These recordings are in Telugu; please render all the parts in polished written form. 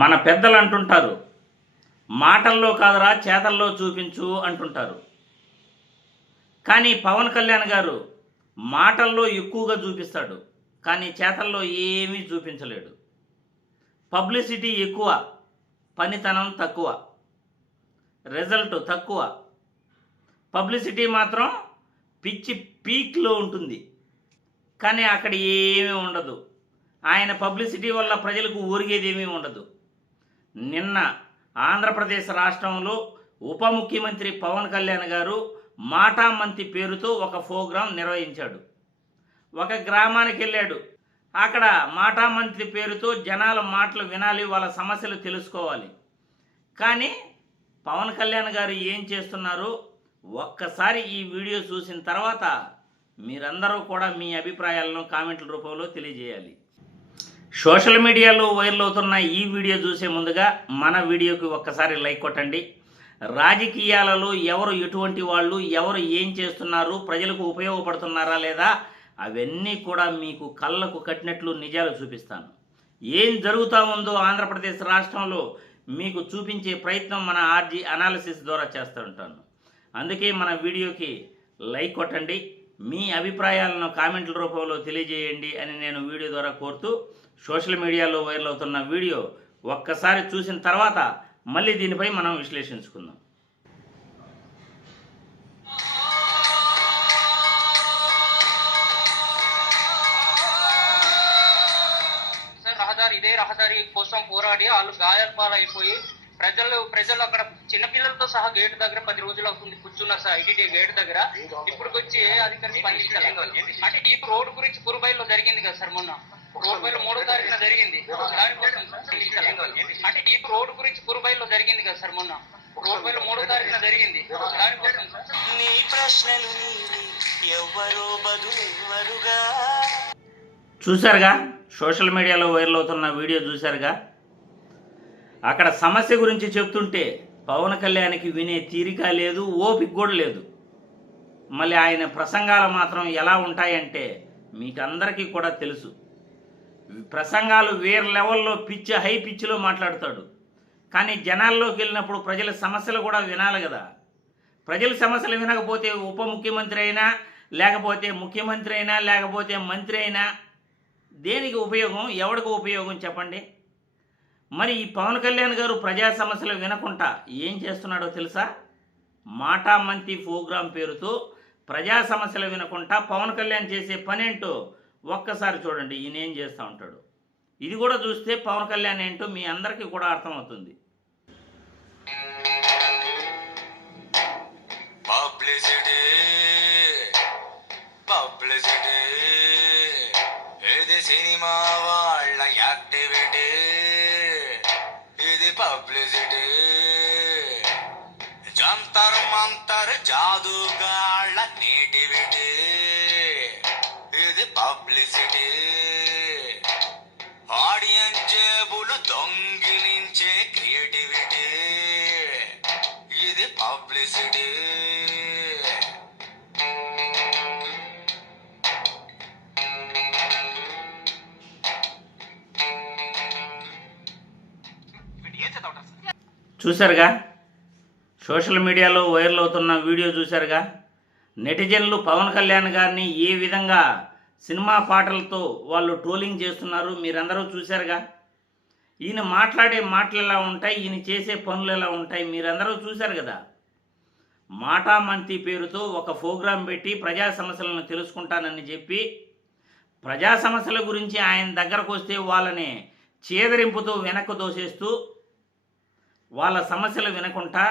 మన పెద్దలు అంటుంటారు, మాటల్లో కాదురా చేతల్లో చూపించు అంటుంటారు. కానీ పవన్ కళ్యాణ్ గారు మాటల్లో ఎక్కువగా చూపిస్తాడు, కానీ చేతల్లో ఏమీ చూపించలేడు. పబ్లిసిటీ ఎక్కువ, పనితనం తక్కువ, రిజల్ట్ తక్కువ. పబ్లిసిటీ మాత్రం పిచ్చి పీక్లో ఉంటుంది, కానీ అక్కడ ఏమీ ఉండదు. ఆయన పబ్లిసిటీ వల్ల ప్రజలకు ఊరిగేది ఏమీ ఉండదు. నిన్న ఆంధ్రప్రదేశ్ రాష్ట్రంలో ఉప ముఖ్యమంత్రి పవన్ కళ్యాణ్ గారు మాటామంతి పేరుతో ఒక ప్రోగ్రాం నిర్వహించాడు. ఒక గ్రామానికి వెళ్ళాడు. అక్కడ మాటామంతి పేరుతో జనాల మాటలు వినాలి, వాళ్ళ సమస్యలు తెలుసుకోవాలి. కానీ పవన్ కళ్యాణ్ గారు ఏం చేస్తున్నారు ఒక్కసారి ఈ వీడియో చూసిన తర్వాత మీరందరూ కూడా మీ అభిప్రాయాలను కామెంట్ల రూపంలో తెలియజేయాలి. సోషల్ మీడియాలో వైరల్ అవుతున్న ఈ వీడియో చూసే ముందుగా మన వీడియోకి ఒక్కసారి లైక్ కొట్టండి. రాజకీయాలలో ఎవరు ఎటువంటి వాళ్ళు, ఎవరు ఏం చేస్తున్నారు, ప్రజలకు ఉపయోగపడుతున్నారా లేదా అవన్నీ కూడా మీకు కళ్ళకు కట్టినట్లు నిజాలు చూపిస్తాను. ఏం జరుగుతూ ఉందో ఆంధ్రప్రదేశ్ రాష్ట్రంలో మీకు చూపించే ప్రయత్నం మన ఆర్జీ అనాలిసిస్ ద్వారా చేస్తూ ఉంటాను. అందుకే మన వీడియోకి లైక్ కొట్టండి, మీ అభిప్రాయాలను కామెంట్ల రూపంలో తెలియజేయండి అని నేను వీడియో ద్వారా కోరుతూ, సోషల్ మీడియాలో వైరల్ అవుతున్న వీడియో ఒక్కసారి చూసిన తర్వాత మళ్ళీ దీనిపై మనం విశ్లేషించుకుందాం. ఇదే రహదారి కోసం పోరాడి వాళ్ళు గాయాలపాలైపోయి ప్రజలు అక్కడ చిన్నపిల్లలతో సహా గేట్ దగ్గర 10 రోజులు అవుతుంది కూర్చున్నారు సార్. ఐటీడీ గేట్ దగ్గర ఇప్పటికొచ్చి ఏ అధికారి స్పందించాలి అంటే ఈ రోడ్డు గురించి కురుబైలో జరిగింది కదా సార్, మొన్న రోడ్డుపైలో 3వ తారీఖున జరిగింది. అంటే ఈ రోడ్డు గురించి కురుబైలో జరిగింది కదా సార్, మొన్న రోడ్డుపైలో 3వ తారీఖున జరిగింది. నీ ప్రశ్నలు ఎవరో బదులెవరుగా. చూశారుగా, సోషల్ మీడియాలో వైరల్ అవుతున్న వీడియో చూశారుగా. అక్కడ సమస్య గురించి చెప్తుంటే పవన్ కళ్యాణ్కి వినే తీరిక లేదు, ఓపిక కూడా లేదు. మళ్ళీ ఆయన ప్రసంగాలు మాత్రం ఎలా ఉంటాయంటే మీకు అందరికీ కూడా తెలుసు. ప్రసంగాలు వేరే లెవెల్లో హై పిచ్చిలో మాట్లాడతాడు. కానీ జనాల్లోకి వెళ్ళినప్పుడు ప్రజల సమస్యలు కూడా వినాలి కదా. ప్రజల సమస్యలు వినకపోతే ఉప ముఖ్యమంత్రి అయినా, లేకపోతే ముఖ్యమంత్రి అయినా, లేకపోతే మంత్రి అయినా దేనికి ఉపయోగం, ఎవరికి ఉపయోగం చెప్పండి. మరి ఈ పవన్ కళ్యాణ్ గారు ప్రజా సమస్యలు వినకుండా ఏం చేస్తున్నాడో తెలుసా? మాటామంతి ప్రోగ్రాం పేరుతో ప్రజా సమస్యలు వినకుండా పవన్ కళ్యాణ్ చేసే పనేంటో ఒక్కసారి చూడండి. ఈయన ఏం చేస్తూ ఉంటాడు. ఇది కూడా చూస్తే పవన్ కళ్యాణ్ ఏంటో మీ అందరికీ కూడా అర్థమవుతుంది. సినిమా వాళ్ళ యాక్టివిటీ, ఇది పబ్లిసిటీ. జంతర్ మంతర్ జాదుగాళ్ళ నేటివిటీ, ఇది పబ్లిసిటీ. ఆడియన్స్ జేబులు దొంగిలించే క్రియేటివిటీ, ఇది పబ్లిసిటీ. చూశారుగా, సోషల్ మీడియాలో వైరల్ అవుతున్న వీడియో చూశారుగా. నెటిజన్లు పవన్ కళ్యాణ్ గారిని ఏ విధంగా సినిమా పాటలతో వాళ్ళు ట్రోలింగ్ చేస్తున్నారు మీరందరూ చూశారుగా. ఈయన మాట్లాడే మాటలు ఎలా ఉంటాయి, ఈయన చేసే పనులు ఎలా ఉంటాయి మీరందరూ చూశారు కదా. మాటామంతి పేరుతో ఒక ప్రోగ్రాం పెట్టి ప్రజా సమస్యలను తెలుసుకుంటానని చెప్పి, ప్రజా సమస్యల గురించి ఆయన దగ్గరకు వస్తే వాళ్ళని చేదరింపుతో వెనక్కు దోసేస్తూ, వాళ్ళ సమస్యలు వినకుండా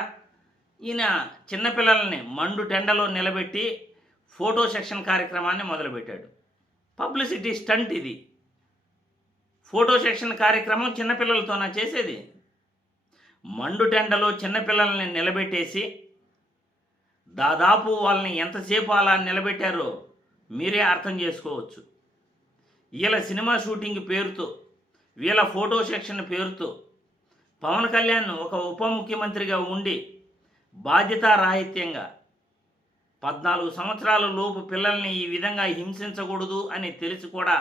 ఈయన చిన్నపిల్లల్ని మండు టెండలో నిలబెట్టి ఫోటో సెక్షన్ కార్యక్రమాన్ని మొదలుపెట్టాడు. పబ్లిసిటీ స్టంట్ ఇది. ఫోటో సెక్షన్ కార్యక్రమం చిన్నపిల్లలతోనా చేసేది? మండు టెండలో చిన్నపిల్లల్ని నిలబెట్టేసి దాదాపు వాళ్ళని ఎంతసేపు అలా నిలబెట్టారో మీరే అర్థం చేసుకోవచ్చు. వీళ్ళ సినిమా షూటింగ్ పేరుతో, వీళ్ళ ఫోటో సెక్షన్ పేరుతో పవన్ కళ్యాణ్ ఒక ఉప ముఖ్యమంత్రిగా ఉండి బాధ్యతారాహిత్యంగా 14 సంవత్సరాల లోపు పిల్లల్ని ఈ విధంగా హింసించకూడదు అని తెలిసి కూడా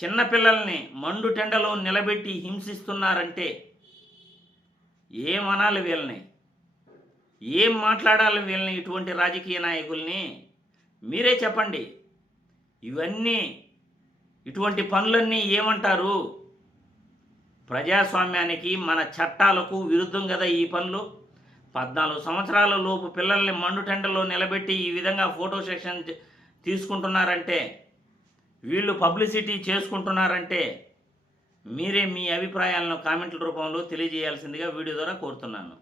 చిన్నపిల్లల్ని మండుటెండలో నిలబెట్టి హింసిస్తున్నారంటే ఏమనాలి వీళ్ళని? ఏం మాట్లాడాలి వీళ్ళని? ఇటువంటి రాజకీయ నాయకుల్ని మీరే చెప్పండి. ఇవన్నీ ఇటువంటి పనులన్నీ ఏమంటారు? ప్రజాస్వామ్యానికి మన చట్టాలకు విరుద్ధం కదా ఈ పనులు. 14 సంవత్సరాల లోపు పిల్లల్ని మండుటెండలో నిలబెట్టి ఈ విధంగా ఫోటో సెక్షన్ తీసుకుంటున్నారంటే, వీళ్ళు పబ్లిసిటీ చేసుకుంటున్నారంటే మీరే మీ అభిప్రాయాలను కామెంట్ల రూపంలో తెలియజేయాల్సిందిగా వీడియో ద్వారా కోరుతున్నాను.